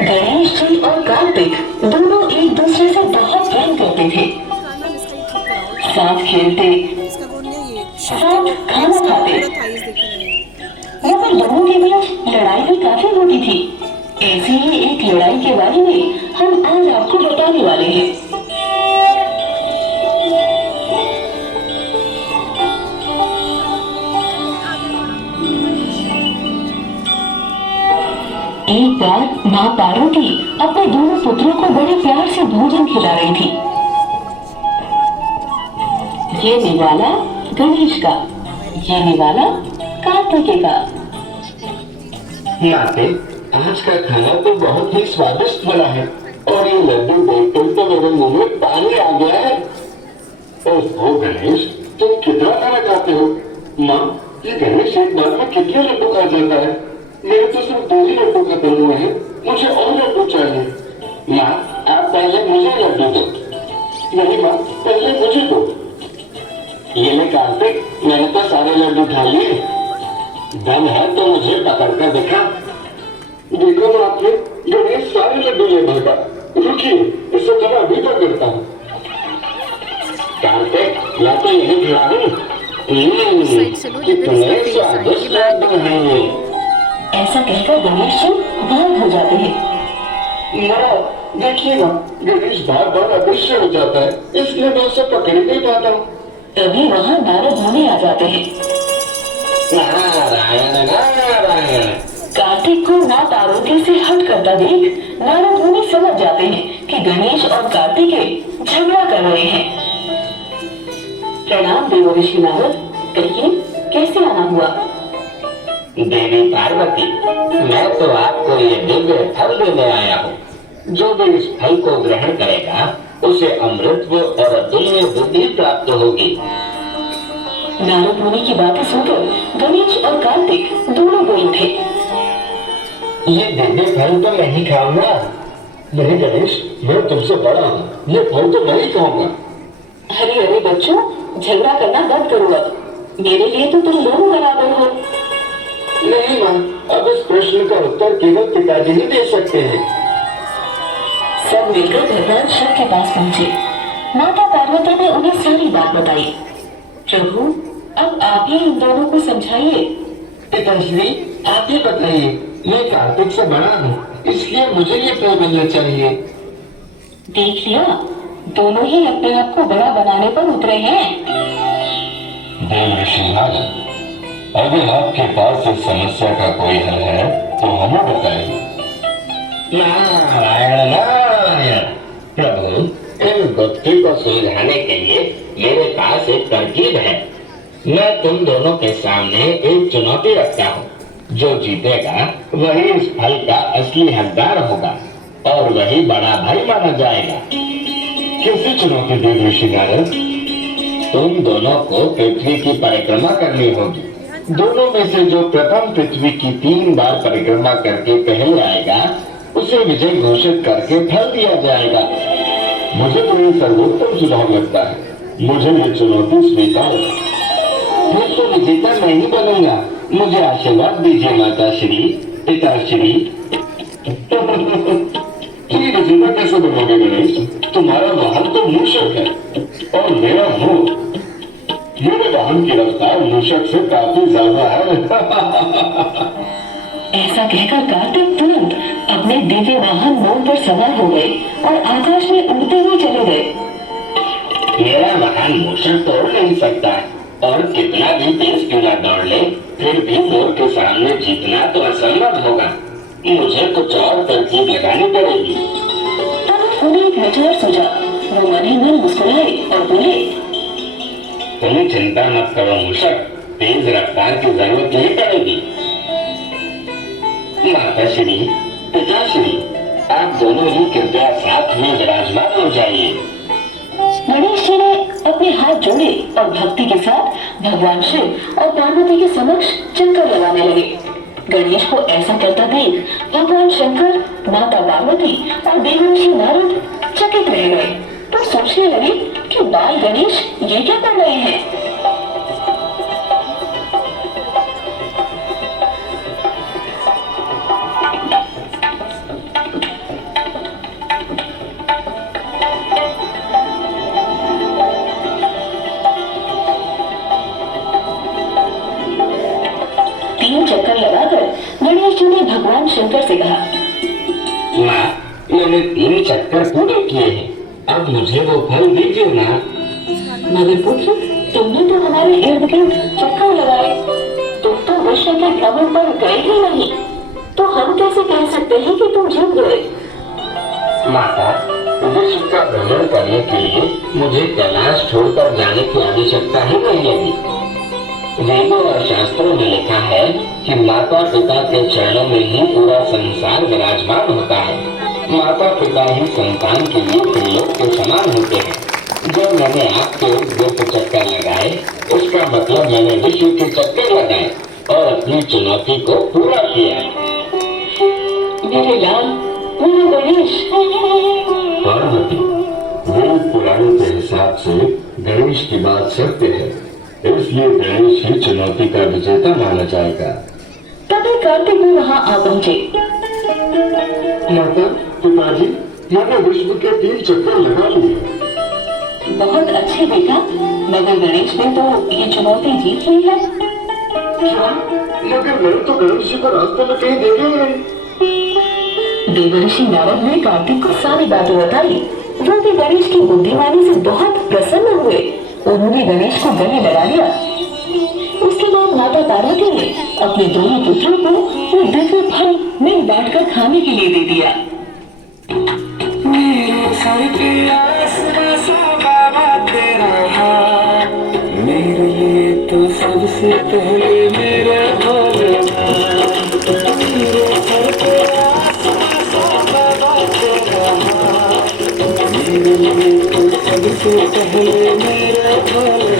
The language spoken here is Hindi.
गणेश जी और कार्तिक दोनों एक दूसरे से बहुत प्रेम करते थे। साथ खेलते, साथ खाना खाते, मगर दोनों के बीच लड़ाई भी काफी होती थी। ऐसी ही एक लड़ाई के बारे में हम आज आपको बताने वाले हैं। एक बार माँ पार्वती अपने दोनों पुत्रों को बड़े प्यार से भोजन खिला रही थी। ये निवाला गणेश का, ये निवाला कार्तिक का। माते, आज का खाना तो बहुत ही स्वादिष्ट बना है और ये लड्डू देखकर तो मेरे मुंह में पानी आ गया है। ओह गणेश, तुम कितना खाना खाते हो? माँ, ये गणेश एक बार में कितने लड्डू खा जाता है? मेरे तो सिर्फ 2 ही लड्डू खत्म हुए हैं, मुझे और लड्डू चाहिए। माँ, आप पहले मुझे लड्डू दो। नहीं माँ, पहले मुझे दो। ये ले कार्तिक, मैंने तो सारे लड्डू खा लिए। दम है तो मुझे पकड़ कर दिखा। देखो तो आपने, गणेश सारे लड्डू ले भागा। रुकिए, इससे थोड़ा अभी तक करता हूँ। कार्तिक, मैं तो यही खड़ा हूँ। कितने स्वादिष्ट लड्डू हैं। ऐसा कहकर गणेश जी गायब हो जाते हैं। देखिएगा, गणेश बार बार अदृश्य हो जाता है, इसलिए मैं उसे पकड़ नहीं पाता हूँ। तभी वहाँ नारद मुनि आ जाते हैं। नारायण नारायण। कार्तिक को माँ पार्वती से हट करता देख नारद मुनि समझ जाते हैं कि गणेश और कार्तिक झगड़ा कर रहे हैं। प्रणाम देव ऋषि नारद, कहिए कैसे आना हुआ? देवी पार्वती, मैं तो आपको ये दिव्य फल देने आया हूँ। जो भी इस फल को ग्रहण करेगा उसे अमृतत्व और अतुल्य बुद्धि प्राप्त होगी। नारद मुनि की बातें सुनकर गणेश और कार्तिक दोनों बोल उठे। ये दिव्य फल तो मैं ही खाऊंगा। नहीं गणेश, मैं तुमसे बड़ा हूँ, ये फल तो मैं ही खाऊंगा। अरे अरे बच्चों, झगड़ा करना बंद करो अब। मेरे लिए तो तुम दोनों बराबर हो। नहीं माँ, अब इस प्रश्न का उत्तर केवल पिताजी ही दे सकते हैं। सब मिलकर भगवान शिव के पास पहुँचे। माता पार्वती ने उन्हें सारी बात बताई। प्रभु, अब आप ही इन दोनों को समझाइए। पिताश्री, आप ही बताइए। मैं कार्तिक से बड़ा हूँ, इसलिए मुझे ये फल मिलना चाहिए। देख लिया, दोनों ही अपने आप को बड़ा बनाने पर उतरे हैं। देव ऋषि नारद, अगर आपके पास इस समस्या का कोई हल है तो हमें बताइए। नारायण नारायण। प्रभु, इन गुत्थी को सुलझाने के लिए मेरे पास एक तरकीब है। मैं तुम दोनों के सामने एक चुनौती रखता हूँ। जो जीतेगा वही इस फल का असली हकदार होगा और वही बड़ा भाई माना जाएगा। कैसी चुनौती देव ऋषि नारद? तुम दोनों को पृथ्वी की परिक्रमा करनी होगी। दोनों में से जो प्रथम पृथ्वी की 3 बार परिक्रमा करके पहले आएगा उसे विजय घोषित करके फल दिया जाएगा। मुझे तो ये सर्वोत्तम सुझाव लगता है। मुझे ये चुनौती स्वीकार है। फिर तो विजेता मैं ही बनूंगा। मुझे आशीर्वाद दीजिए माता श्री, पिता श्री। तुम विजेता कैसे बनोगे गणेश? तुम्हारा वाहन तो मूषक है और मेरा मुंह। मेरे वाहन की रफ्तार मूषक से काफी ज्यादा है। ऐसा कहकर कार्तिक तुरंत अपने दिव्य वाहन मोर पर सवार हो गए और आकाश में उड़ते हुए चले गए। मेरा वाहन मूषक तो उड़ नहीं सकता और कितना भी तेज क्यों न दौड़ ले, फिर भी मोर के सामने जीतना तो असंभव होगा। मुझे कुछ और तरकीब लगानी पड़ेगी। तब उन्हें एक विचार सूझा। वो मन ही मन मुस्कुराए और बोले, तुम चिंता मत करो मूषक, तेज रफ्तार की जरूरत नहीं पड़ेगी। माताश्री, पिताश्री, आप दोनों ही कृपया साथ में विराजमान हो जाइए। गणेश जी ने अपने हाथ जोड़े और भक्ति के साथ भगवान शिव और पार्वती के समक्ष चक्कर लगाने लगे। गणेश को ऐसा करता देख भगवान शंकर, माता पार्वती और देवर्षि नारद चकित रह गए। तो सोचने लगे कि बाल गणेश ये क्या कर रहे हैं। भगवान शंकर से कहा, माँ, मैंने 3 चक्कर पूरे किए हैं, अब मुझे वो फल दीजिए ना। मगर पुत्र, तुमने तो हमारे इर्द गिर्द चक्कर लगाए, तुम तो विश्व के भ्रमण पर गए ही नहीं, तो हम कैसे कह सकते हैं कि तुम जीत गए? माता, विश्व का भ्रमण करने के लिए मुझे कैलाश छोड़कर जाने की आवश्यकता ही नहीं है। वेदों और शास्त्रों में लिखा है कि माता पिता के चरणों में ही पूरा संसार विराजमान होता है। माता पिता ही संतान के लिए त्रिलोक के समान होते हैं। जब मैंने आपके इर्द चक्कर लगाए, उसका मतलब मैंने विश्व के चक्कर लगाए और अपनी चुनौती को पूरा किया। मेरे लाल, मेरे गणेश। पार्वती, वेद पुराणों के हिसाब से गणेश की बात सत्य है, इसलिए गणेश ही चुनौती का विजेता माना जाएगा। तभी कार्तिक भी वहाँ आ पहुँचे। माता, पिताजी, मैंने विश्व के 3 चक्कर लगा लिए। बहुत अच्छे बेटा, मगर गणेश ने तो ये चुनौती जीत ली है। क्या? मगर मैं तो गणेश जी को रास्ते में कहीं देखे ही नहीं। देवर्षि नारद ने कार्तिक को सारी बातें बताई। वो भी गणेश की बुद्धिमानी से बहुत प्रसन्न हुए। उन्होंने गणेश को गले लगा लिया। उसके बाद माता पार्वती ने अपने दोनों पुत्रों को वो दिव्य फल मिल बांटकर खाने के लिए दे दिया। मेरे लिए तो सबसे पहले मेरे सबसे पहले मेरे